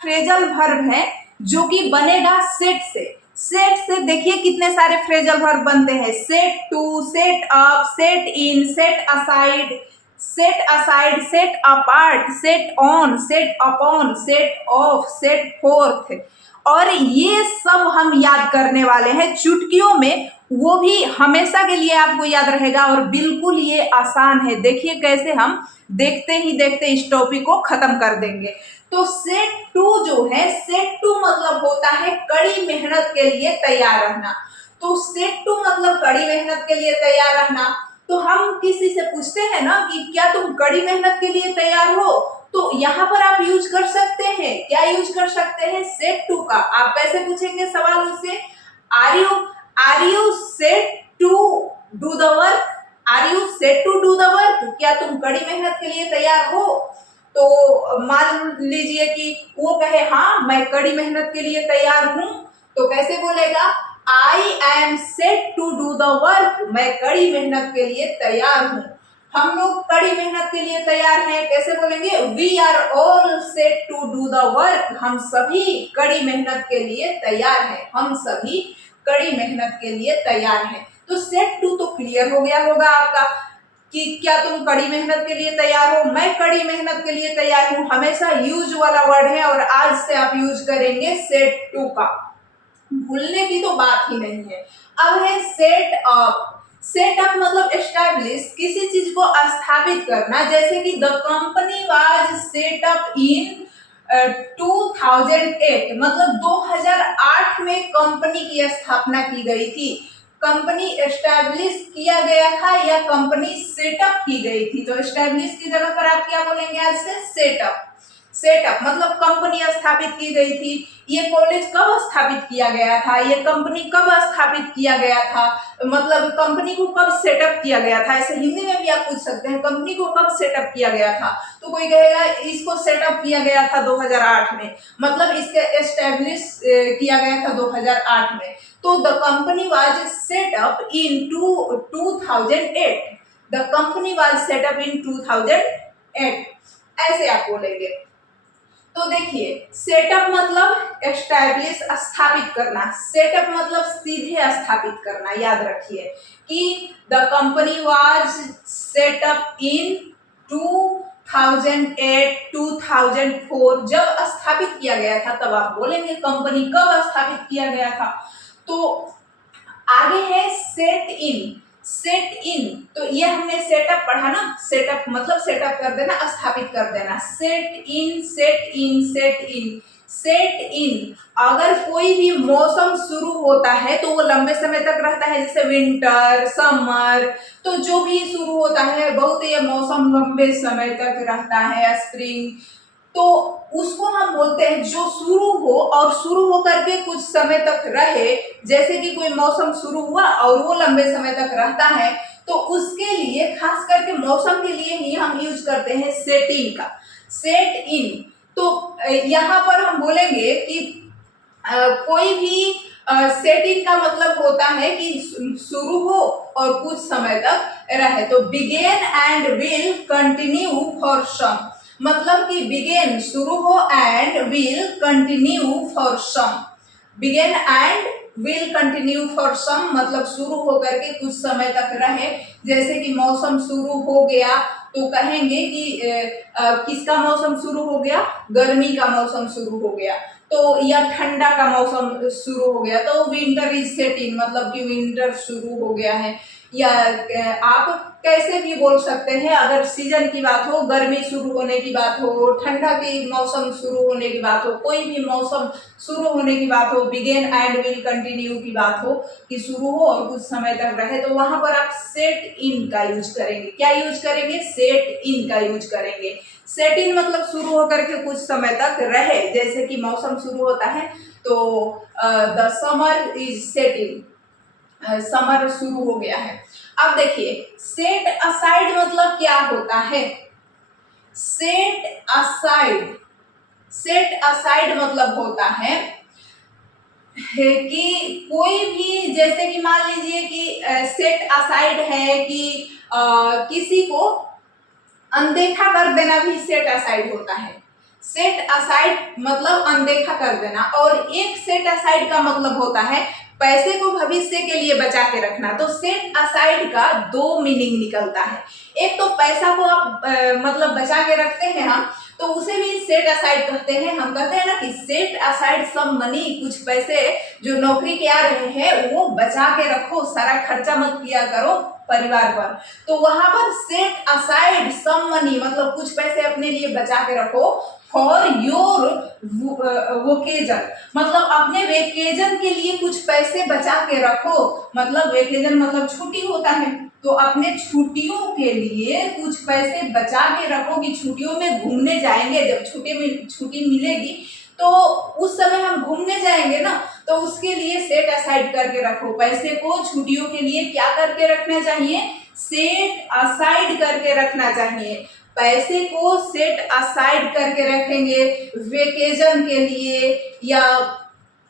Phrasal verb है जो कि बनेगा सेट से। सेट से देखिए कितने सारे फ्रेजल वर्ब बनते हैं, set to, set up, set in, set aside, set aside, set apart, set on, set upon, set off, set forth. और ये सब हम याद करने वाले हैं चुटकियों में, वो भी हमेशा के लिए आपको याद रहेगा और बिल्कुल ये आसान है। देखिए कैसे हम देखते ही देखते इस टॉपिक को खत्म कर देंगे। तो सेट टू जो है, सेट टू मतलब होता है कड़ी मेहनत के लिए तैयार रहना। तो सेट टू मतलब कड़ी मेहनत के लिए तैयार रहना। तो हम किसी से पूछते हैं ना कि क्या तुम कड़ी मेहनत के लिए तैयार हो, तो यहाँ पर आप यूज कर सकते हैं, क्या यूज कर सकते हैं, सेट टू का। आप कैसे पूछेंगे सवाल उससे, are you set to do the work, are you set to do the work, क्या तुम कड़ी मेहनत के लिए तैयार हो। तो मान लीजिए कि वो कहे हाँ मैं कड़ी मेहनत के लिए तैयार हूं, तो कैसे बोलेगा, I am set to do the work, मैं कड़ी मेहनत के लिए तैयार हूं। हम लोग कड़ी मेहनत के लिए तैयार हैं, कैसे बोलेंगे, we are all set to do the work, हम सभी कड़ी मेहनत के लिए तैयार हैं, हम सभी कड़ी मेहनत के लिए तैयार हैं। तो सेट टू तो क्लियर हो गया होगा आपका कि क्या तुम कड़ी मेहनत के लिए तैयार हो, मैं कड़ी मेहनत के लिए तैयार हूं, हमेशा यूज वाला वर्ड है और आज से आप यूज करेंगे सेट टू का, भूलने की तो बात ही नहीं है। अब है सेट अप। सेट अप मतलब एस्टैब्लिश, किसी चीज को स्थापित करना, जैसे कि the company was set up in 2008, मतलब 2008 में कंपनी की स्थापना की गई थी। कंपनी एस्टैब्लिश किया गया था या कंपनी सेटअप की गई थी। तो एस्टैब्लिश की जगह पर आप क्या बोलेंगे आज से, सेटअप। सेटअप मतलब कंपनी स्थापित की गई थी। ये कॉलेज कब स्थापित किया गया था, ये कंपनी कब स्थापित किया गया था, मतलब कंपनी को कब सेटअप किया गया था। ऐसे हिंदी में भी आप पूछ सकते हैं कंपनी को कब सेटअप किया गया था। तो कोई कहेगा इसको सेटअप किया गया था 2008 में, मतलब इसके एस्टेब्लिश किया गया था 2008 में। तो the company was set up in 2008, the company was set up in 2008, ऐसे आप बोलेंगे। तो देखिए सेटअप मतलब एस्टैब्लिश, स्थापित करना, सेटअप मतलब सीधे स्थापित करना। याद रखिए कि द कंपनी वाज सेटअप इन 2008, 2004, जब स्थापित किया गया था तब आप बोलेंगे कंपनी कब स्थापित किया गया था। तो आगे है सेट इन। सेट इन तो ये हमने सेटअप पढ़ा ना, सेटअप मतलब सेटअप कर देना, स्थापित कर देना। Set in, set in, set in, set इन। अगर कोई भी मौसम शुरू होता है तो वो लंबे समय तक रहता है, जैसे विंटर, समर, तो जो भी शुरू होता है बहुत ये मौसम लंबे समय तक रहता है, स्प्रिंग, तो उसको हम बोलते हैं जो शुरू हो और शुरू होकर के कुछ समय तक रहे। जैसे कि कोई मौसम शुरू हुआ और वो लंबे समय तक रहता है, तो उसके लिए खास करके मौसम के लिए ही हम यूज करते हैं सेटिंग का, सेट इन। तो यहाँ पर हम बोलेंगे कि कोई भी सेटिंग का मतलब होता है कि शुरू हो और कुछ समय तक रहे। तो begin and will continue for some, मतलब कि बिगेन शुरू हो and will continue for some, begin and will continue for some मतलब शुरू होकर के कुछ समय तक रहे। जैसे कि मौसम शुरू हो गया तो कहेंगे कि किसका मौसम शुरू हो गया, गर्मी का मौसम शुरू हो गया, तो या ठंडा का मौसम शुरू हो गया तो विंटर इज सेटिंग, मतलब कि विंटर शुरू हो गया है। या आप कैसे भी बोल सकते हैं, अगर सीजन की बात हो, गर्मी शुरू होने की बात हो, ठंडा की मौसम शुरू होने की बात हो, कोई भी मौसम शुरू होने की बात हो, बिगेन एंड विल कंटिन्यू की बात हो कि शुरू हो और कुछ समय तक रहे, तो वहां पर आप सेट इन का यूज करेंगे। क्या यूज करेंगे, सेट इन का यूज करेंगे। सेट इन मतलब शुरू होकर के कुछ समय तक रहे। जैसे कि मौसम शुरू होता है तो the summer is set in, summer शुरू हो गया है। अब देखिए सेट असाइड मतलब क्या होता है, सेट असाइड, सेट असाइड मतलब होता है कि कोई भी, जैसे कि मान लीजिए कि सेट असाइड है कि किसी को अनदेखा कर देना भी सेट असाइड होता है। सेट असाइड मतलब अनदेखा कर देना, और एक सेट असाइड का मतलब होता है पैसे को भविष्य के लिए बचा के रखना। तो सेट असाइड का दो मीनिंग निकलता है। एक तो पैसा को आप मतलब बचा के रखते हैं हम, तो उसे भी सेट असाइड कहते हैं। हम कहते हैं ना कि सेट असाइड सम मनी, कुछ पैसे जो नौकरी के आ रहे हैं वो बचा के रखो, सारा खर्चा मत किया करो परिवार पर। तो वहां पर सेट असाइड सम मनी मतलब कुछ पैसे अपने लिए बचा के रखो फॉर योर वोकेजन, मतलब अपने वेकेजन के लिए कुछ पैसे बचा के रखो। मतलब वेकेजन मतलब छुट्टी होता है, तो अपने छुट्टियों के लिए कुछ पैसे बचा के रखो कि छुट्टियों में घूमने जाएंगे, जब छुट्टी मिलेगी तो उस समय हम घूमने जाएंगे ना, तो उसके लिए सेट असाइड करके रखो। पैसे को छुट्टियों के लिए क्या करके रखना चाहिए? सेट असाइड करके रखना चाहिए। पैसे को सेट असाइड करके रखेंगे वेकेजन के लिए, या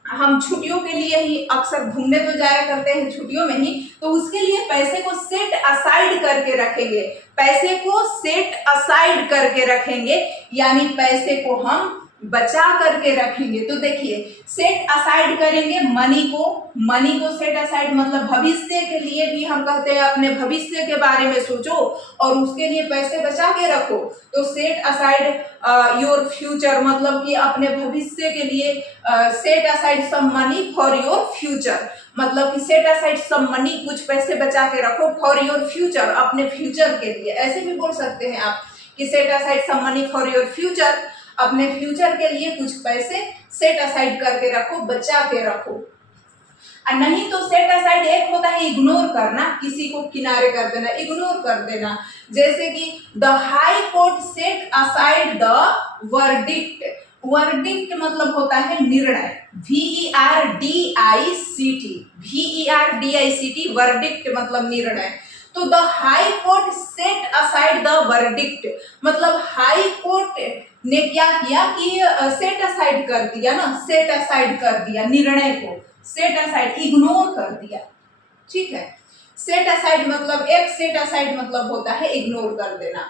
हम छुट्टियों के लिए ही अक्सर घूमने तो जाया करते हैं छुट्टियों में ही, तो उसके लिए पैसे को सेट असाइड करके रखेंगे। पैसे को सेट असाइड करके रखेंगे यानी पैसे को हम बचा करके रखेंगे। तो देखिए सेट असाइड करेंगे मनी को सेट असाइड मतलब भविष्य के लिए भी हम कहते हैं अपने भविष्य के बारे में सोचो और उसके लिए पैसे बचा के रखो। तो सेट असाइड योर फ्यूचर मतलब कि अपने भविष्य के लिए set aside some money for your future, मतलब कि सेट असाइड सम मनी कुछ पैसे बचा के रखो फॉर योर फ्यूचर, अपने फ्यूचर के लिए। ऐसे भी बोल सकते हैं आप कि set aside some money for your future, अपने फ्यूचर के लिए कुछ पैसे सेट असाइड करके रखो, बचा के रखो। और नहीं तो सेट असाइड एक होता है इग्नोर करना, किसी को किनारे कर देना, इग्नोर कर देना। जैसे कि the high court set aside the verdict, verdict मतलब होता है निर्णय, VERDICT, वर्डिक्ट मतलब निर्णय। तो the high court set aside the verdict मतलब हाई कोर्ट ने क्या किया कि सेट असाइड कर दिया ना, सेट असाइड कर दिया निर्णय को, सेट असाइड इग्नोर कर दिया। ठीक है, सेट असाइड मतलब एक सेट असाइड मतलब होता है इग्नोर कर देना।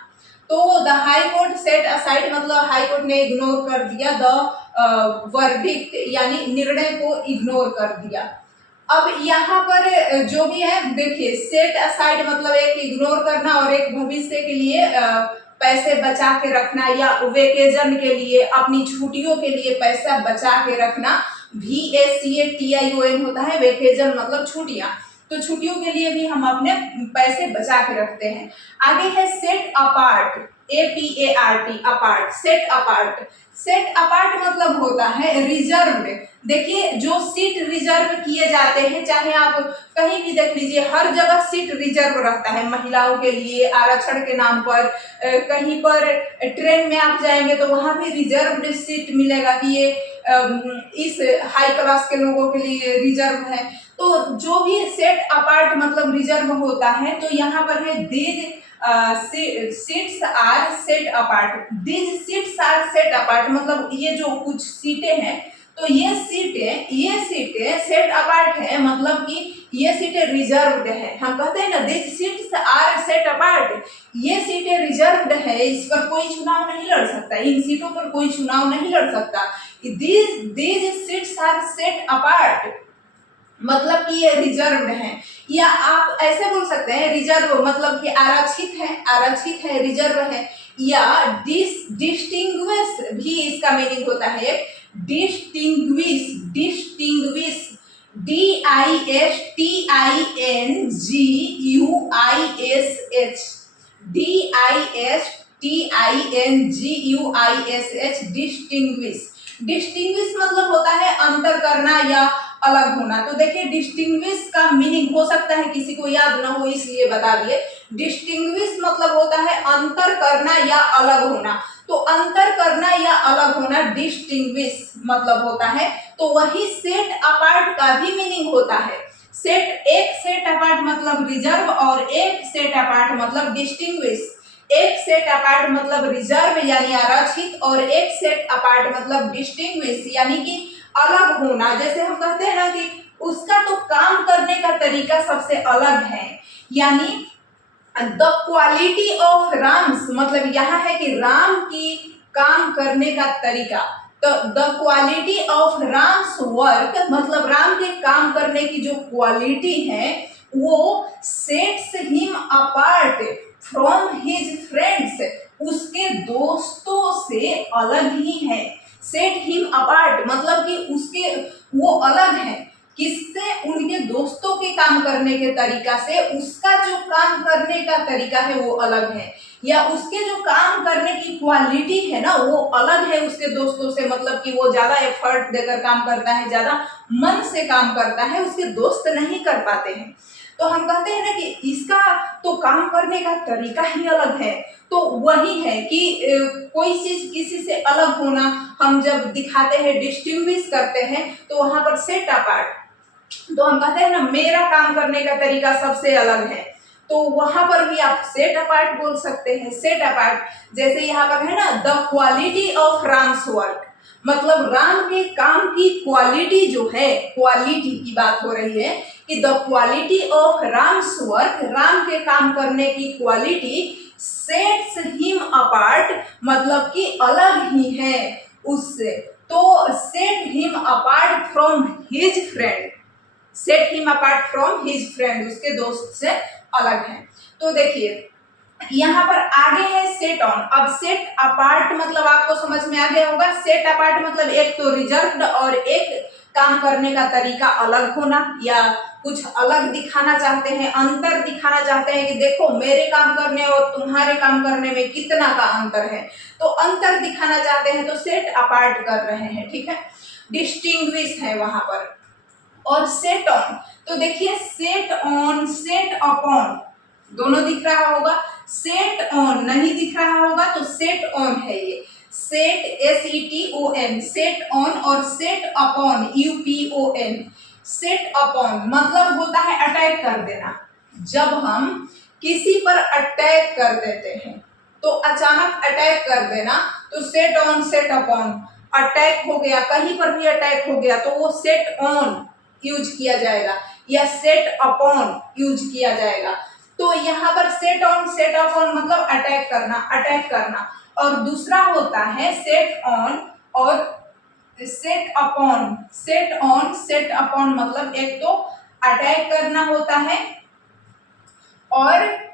तो the high court set aside मतलब हाई कोर्ट ने इग्नोर कर दिया द वर्डिक्ट यानी निर्णय को इग्नोर कर दिया। अब यहाँ पर जो भी है देखिए सेट असाइड मतलब एक इग्नोर करना और एक भविष्य के लिए पैसे बचा के रखना या वेकेजन के लिए अपनी छुट्टियों के लिए पैसा बचा के रखना। VACATION होता है वेकेजन मतलब छुट्टियां, तो छुट्टियों के लिए भी हम अपने पैसे बचा के रखते हैं। आगे है set apart, APART apart, set apart. Set apart मतलब होता है रिजर्व। देखिए जो सीट रिजर्व किए जाते हैं, चाहे आप कहीं भी देख लीजिए हर जगह सीट रिजर्व रहता है महिलाओं के लिए आरक्षण के नाम पर। कहीं पर ट्रेन में आप जाएंगे तो वहां भी रिजर्व सीट मिलेगा कि ये इस हाई क्लास के लोगों के लिए रिजर्व है। तो जो भी सेट अपार्ट मतलब रिजर्व होता है, तो यहाँ पर है these seats are set apart, these seats are set apart मतलब ये जो कुछ सीटें हैं तो ये सीटें सेट अपार्ट है, मतलब कि ये सीटें रिजर्व्ड है। हम कहते हैं ना these seats are set apart, ये सीटें रिजर्व्ड है, इस पर कोई चुनाव नहीं लड़ सकता, इन सीटों पर कोई चुनाव नहीं लड़ सकता। These seats are set apart मतलब कि ये रिजर्व्ड है। या आप ऐसे बोल सकते हैं रिजर्व मतलब कि आरक्षित है रिजर्व है। या डिस्टिंग्विश भी इसका मीनिंग होता है, डिस्टिंग्विश डिस्टिंग्विश, डिस्टिंग्विश मतलब होता है अंतर करना या अलग होना। तो देखिए डिस्टिंग्विश का मीनिंग हो सकता है किसी को याद ना हो इसलिए बता दिए। डिस्टिंग्विश मतलब होता है अंतर करना या अलग होना, तो अंतर करना या अलग होना डिस्टिंग्विश मतलब होता है। तो वही सेट अपार्ट का भी मीनिंग होता है। एक सेट अपार्ट मतलब रिजर्व और एक सेट अपार्ट मतलब डिस्टिंग्विश। एक सेट अपार्ट मतलब रिजर्व यानी आरक्षित और एक सेट अपार्ट मतलब डिस्टिंग्विश यानी कि अलग होना। जैसे हम कहते हैं ना कि उसका तो काम करने का तरीका सबसे अलग है, यानी द क्वालिटी ऑफ राम्स मतलब यहाँ है कि राम की काम करने का तरीका। तो the quality of Ram's work मतलब राम के काम करने की जो क्वालिटी है वो sets him apart from his friends, उसके दोस्तों से अलग ही है। सेट हिम अपार्ट मतलब कि उसके वो अलग है किससे, उनके दोस्तों के काम करने के तरीका से। उसका जो काम करने का तरीका है वो अलग है, या उसके जो काम करने की क्वालिटी है ना वो अलग है उसके दोस्तों से। मतलब कि वो ज्यादा एफर्ट देकर काम करता है, ज्यादा मन से काम करता है, उसके दोस्त नहीं कर पाते हैं। तो हम कहते हैं ना कि इसका तो काम करने का तरीका ही अलग है। तो वही है कि कोई चीज किसी से अलग होना हम जब दिखाते हैं, डिस्टिंग्विश करते हैं, तो वहां पर सेट अपार्ट। तो हम कहते हैं ना मेरा काम करने का तरीका सबसे अलग है, तो वहां पर भी आप सेट अपार्ट बोल सकते हैं। सेट अपार्ट जैसे यहाँ पर है ना the quality of Ram's work, मतलब राम के काम की क्वालिटी जो है, क्वालिटी की बात हो रही है कि the quality of Ram's work, Ram के काम करने की क्वालिटी सेट्स हिम अपार्ट मतलब कि अलग ही है उससे। तो set him apart from his friend, set him apart from his friend, उसके दोस्त से अलग है। तो देखिए यहाँ पर आगे है सेट ऑन। अब सेट अपार्ट मतलब आपको समझ में आ गया होगा। सेट अपार्ट मतलब एक तो रिजर्व्ड और एक काम करने का तरीका अलग होना, या कुछ अलग दिखाना चाहते हैं, अंतर दिखाना चाहते हैं कि देखो मेरे काम करने और तुम्हारे काम करने में कितना का अंतर है, तो अंतर दिखाना चाहते हैं तो सेट अपार्ट कर रहे हैं, ठीक है, डिस्टिंग्विश है वहां पर। और सेट ऑन, तो देखिए सेट ऑन, सेट अपॉन दोनों दिख रहा होगा, सेट ऑन नहीं दिख रहा होगा तो सेट ऑन है ये। सेट SETON, सेट ऑन, और set upon UPON। Set upon मतलब होता है अटैक कर देना। जब हम किसी पर अटैक कर देते हैं तो अचानक अटैक कर देना, तो set on set upon, attack हो गया, कहीं पर भी अटैक हो गया तो वो सेट ऑन यूज किया जाएगा या सेट अपॉन यूज किया जाएगा। तो यहाँ पर सेट ऑन सेट अपॉन मतलब अटैक करना, अटैक करना। और दूसरा होता है सेट ऑन और set upon. Set on set upon मतलब एक तो अटैक करना होता है, और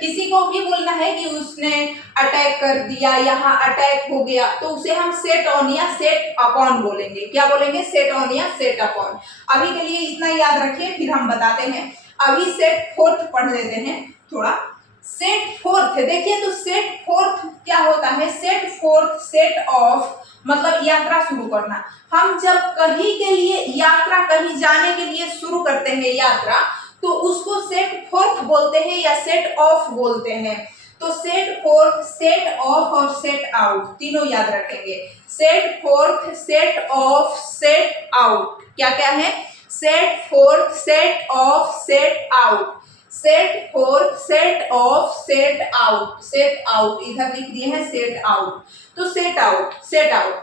किसी को भी बोलना है कि उसने अटैक कर दिया, यहाँ अटैक हो गया, तो उसे हम सेट ऑन या सेट अपॉन बोलेंगे। क्या बोलेंगे? सेट ऑन या सेट अपॉन। अभी के लिए इतना याद रखिए, फिर हम बताते हैं। अभी सेट फोर्थ पढ़ लेते हैं थोड़ा। सेट फोर्थ देखिए, तो सेट फोर्थ क्या होता है? सेट फोर्थ सेट ऑफ मतलब यात्रा शुरू करना। हम जब कहीं के लिए यात्रा, कहीं जाने के लिए शुरू करते हैं यात्रा, तो उसको सेट फोर्थ बोलते हैं या सेट ऑफ बोलते हैं। तो सेट फोर्थ, सेट ऑफ और सेट आउट तीनों याद रखेंगे। Set forth, set off, set out क्या क्या है? Set forth, set off, set out. Set forth, set off, set out. Set out इधर लिख दिए हैं सेट आउट। तो set out, set out,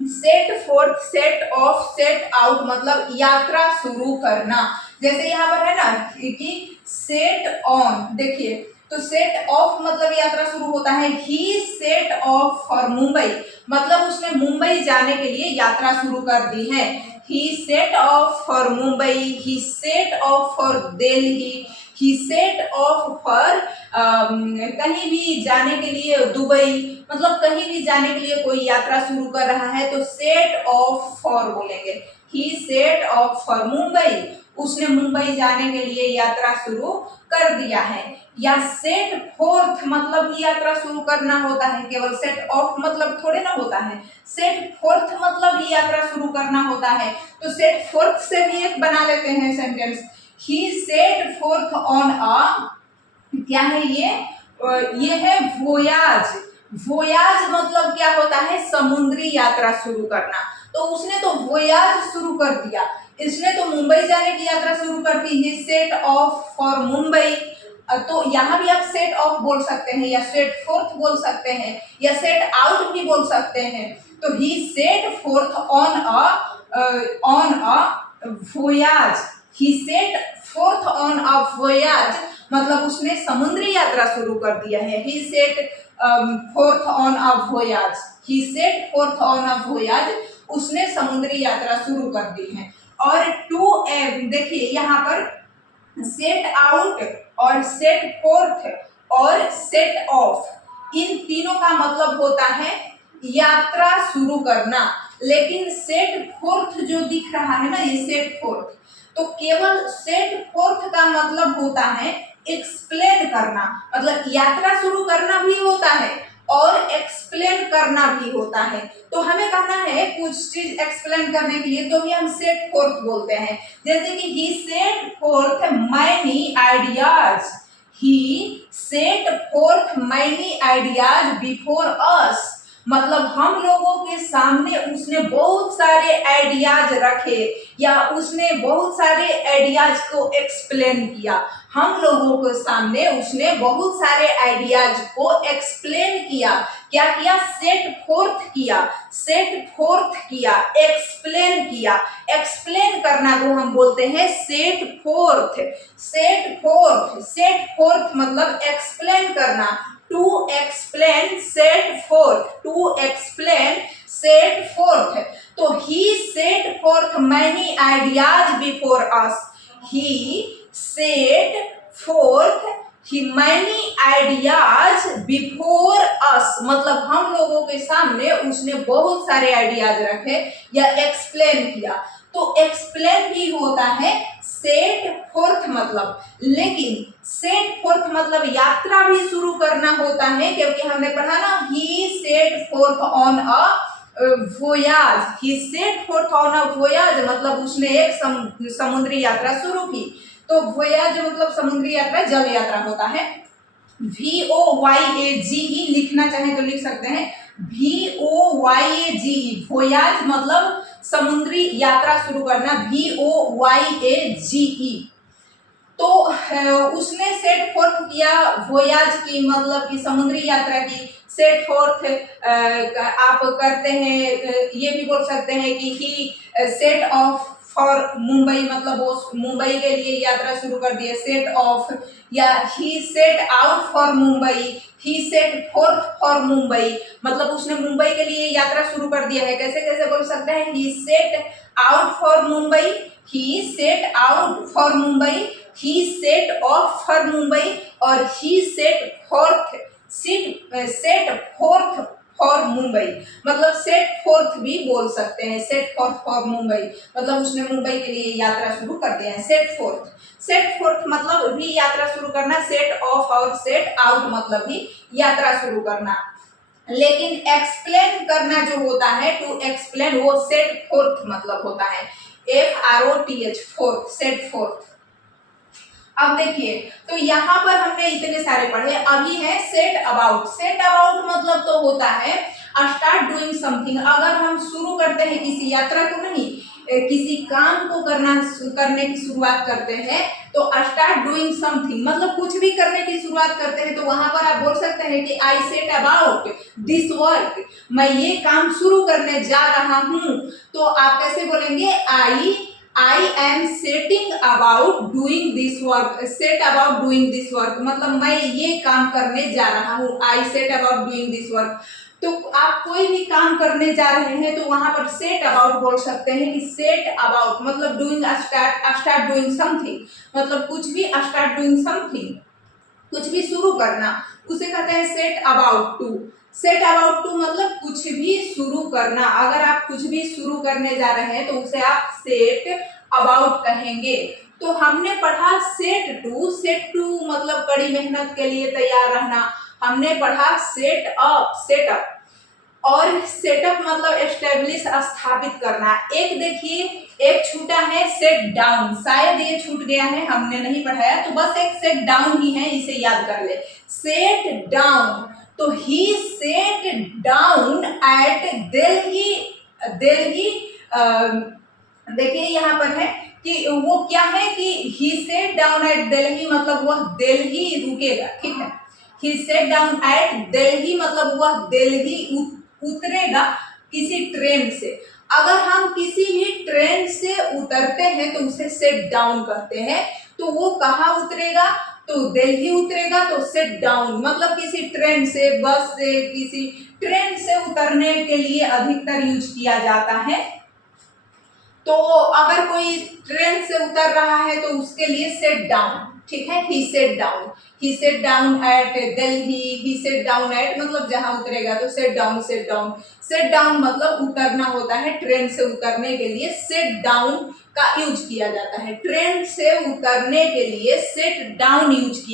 set forth, set off, set out मतलब यात्रा शुरू करना। जैसे यहाँ पर है ना कि सेट ऑन, देखिए तो सेट ऑफ मतलब यात्रा शुरू होता है। He set off for Mumbai मतलब उसने मुंबई जाने के लिए यात्रा शुरू कर दी है। He set off for Mumbai, he set off for Delhi, he set off for कहीं भी जाने के लिए, दुबई, मतलब कहीं भी जाने के लिए कोई यात्रा शुरू कर रहा है तो सेट ऑफ फॉर बोलेंगे। ही सेट ऑफ फॉर मुंबई, उसने मुंबई जाने के लिए यात्रा शुरू कर दिया है। या सेट फोर्थ मतलब भी यात्रा शुरू करना होता है, केवल सेट ऑफ मतलब थोड़े ना होता है। सेट फोर्थ मतलब भी यात्रा शुरू करना होता है। तो सेट फोर्थ से भी एक बना लेते हैं sentence. He set forth on अ, क्या है ये है वोयाज। वोयाज मतलब क्या होता है? समुद्री यात्रा शुरू करना। तो उसने तो वोयाज शुरू कर दिया, इसने तो मुंबई जाने की यात्रा शुरू कर दी। ही सेट ऑफ फॉर मुंबई, तो यहाँ भी आप सेट ऑफ बोल सकते हैं या सेट फोर्थ बोल सकते हैं या सेट आउट भी बोल सकते हैं। तो he set forth on a voyage. He set forth on a voyage मतलब उसने समुद्री यात्रा शुरू कर दिया है। He set forth on a voyage. He set forth on a voyage. उसने समुद्री यात्रा शुरू कर दी है। और टू देखिए यहाँ पर सेट आउट और सेट फोर्थ और सेट ऑफ, इन तीनों का मतलब होता है यात्रा शुरू करना। लेकिन सेट फोर्थ जो दिख रहा है ना, ये सेट फोर्थ, तो केवल सेट फोर्थ का मतलब होता है एक्सप्लेन करना, मतलब यात्रा शुरू करना भी होता है और एक्सप्लेन करना भी होता है। तो हमें कहना है कुछ चीज एक्सप्लेन करने के लिए, तो भी हम सेट फोर्थ बोलते हैं। जैसे कि he set forth many ideas, he set forth many ideas before us, मतलब हम लोगों के सामने उसने बहुत सारे आइडियाज रखे या उसने बहुत सारे आइडियाज को एक्सप्लेन किया। हम लोगों के सामने उसने बहुत सारे आइडियाज को एक्सप्लेन किया। क्या किया? सेट फोर्थ किया, सेट फोर्थ किया, एक्सप्लेन किया। एक्सप्लेन करना को हम बोलते हैं set forth. Set forth, set forth मतलब एक्सप्लेन करना। To explain set forth, to explain set forth. तो he set forth many ideas before us, he set forth many ideas before us, मतलब हम लोगों के सामने उसने बहुत सारे आइडियाज रखे या एक्सप्लेन किया। तो एक्सप्लेन भी होता है सेट फोर्थ मतलब। लेकिन सेट फोर्थ मतलब यात्रा भी शुरू करना होता है, क्योंकि हमने पढ़ा ना he set forth on a voyage, he set forth on a voyage मतलब उसने एक समुद्री यात्रा शुरू की। तो वोयाज मतलब समुद्री यात्रा, जल यात्रा होता है। VOYAGE लिखना चाहे तो लिख सकते हैं, VOYAGE, वोयाज मतलब समुद्री यात्रा शुरू करना, VOYAGE। तो उसने सेट फोर्थ किया वोयाज की, मतलब कि समुद्री यात्रा की। सेट फोर्थ आप करते हैं, ये भी बोल सकते हैं कि he set off for Mumbai, मतलब वो मुंबई के लिए यात्रा शुरू कर दिए, सेट ऑफ। या he set out for Mumbai, he set forth for Mumbai, मतलब उसने मुंबई के लिए यात्रा शुरू कर दिया है। कैसे कैसे बोल सकते हैं? He set out for Mumbai, he set out for Mumbai, he set off for Mumbai, और he set forth for Mumbai, मतलब सेट फोर्थ भी बोल सकते हैं। सेट फोर्थ फॉर मुंबई मतलब उसने मुंबई के लिए यात्रा शुरू कर दिया है। सेट फोर्थ मतलब भी यात्रा शुरू करना, सेट ऑफ और सेट आउट मतलब भी यात्रा शुरू करना। लेकिन एक्सप्लेन करना जो होता है, टू एक्सप्लेन, वो सेट फोर्थ मतलब होता है, FROTH, फोर्थ, सेट फोर्थ। अब देखिए, तो यहाँ पर हमने इतने सारे पढ़े। अभी है सेट अबाउट। सेट अबाउट मतलब तो होता है स्टार्ट डूइंग समथिंग। अगर हम शुरू करते हैं किसी यात्रा को, नहीं किसी काम को करने की शुरुआत करते हैं, तो स्टार्ट डूइंग समथिंग मतलब कुछ भी करने की शुरुआत करते हैं, तो वहां पर आप बोल सकते हैं कि आई सेट अबाउट दिस वर्क, मैं ये काम शुरू करने जा रहा हूँ। तो आप कैसे बोलेंगे? I am setting about doing this work. Set about doing this work मतलब मैं ये काम करने जा रहा हूँ, I set about doing this work. तो आप कोई भी काम करने जा रहे हैं तो वहां पर सेट अबाउट बोल सकते हैं कि सेट अबाउट मतलब डूइंग स्टार्ट डूइंग समथिंग, मतलब कुछ भी स्टार्ट डूइंग समथिंग, कुछ भी शुरू करना, उसे कहते हैं set about to. Set about to मतलब कुछ भी शुरू करना। अगर आप कुछ भी शुरू करने जा रहे हैं तो उसे आप सेट अबाउट कहेंगे। तो हमने पढ़ा सेट टू मतलब कड़ी मेहनत के लिए तैयार रहना। हमने पढ़ा सेटअप और सेटअप मतलब एस्टेब्लिश, स्थापित करना। एक देखिए, एक छूटा है सेट डाउन, शायद ये छूट गया है, हमने नहीं पढ़ाया, तो बस एक सेट डाउन ही है, इसे याद कर ले। सेट डाउन, तो he set down eight Delhi. देखिए यहाँ पर है कि वो क्या है कि he set down eight Delhi मतलब वह दिल्ली रुकेगा, ठीक है। He set down eight Delhi मतलब वह दिल्ली उतरेगा किसी ट्रेन से। अगर हम किसी भी ट्रेन से उतरते हैं तो उसे सेट डाउन कहते हैं। तो वो कहाँ उतरेगा? तो दिल्ली उतरेगा तो सिट डाउन, मतलब किसी ट्रेन से, बस से, किसी ट्रेन से उतरने के लिए अधिकतर यूज किया जाता है। तो अगर कोई ट्रेन से उतर रहा है तो उसके लिए सिट डाउन, ठीक है। He set down, he set down eight Delhi, he set down eight मतलब जहां उतरेगा तो set down, set down, set down मतलब उतरना होता है। ट्रेन से उतरने के लिए सेट डाउन का यूज किया जाता है, ट्रेन से उतरने के लिए सेट डाउन यूज किया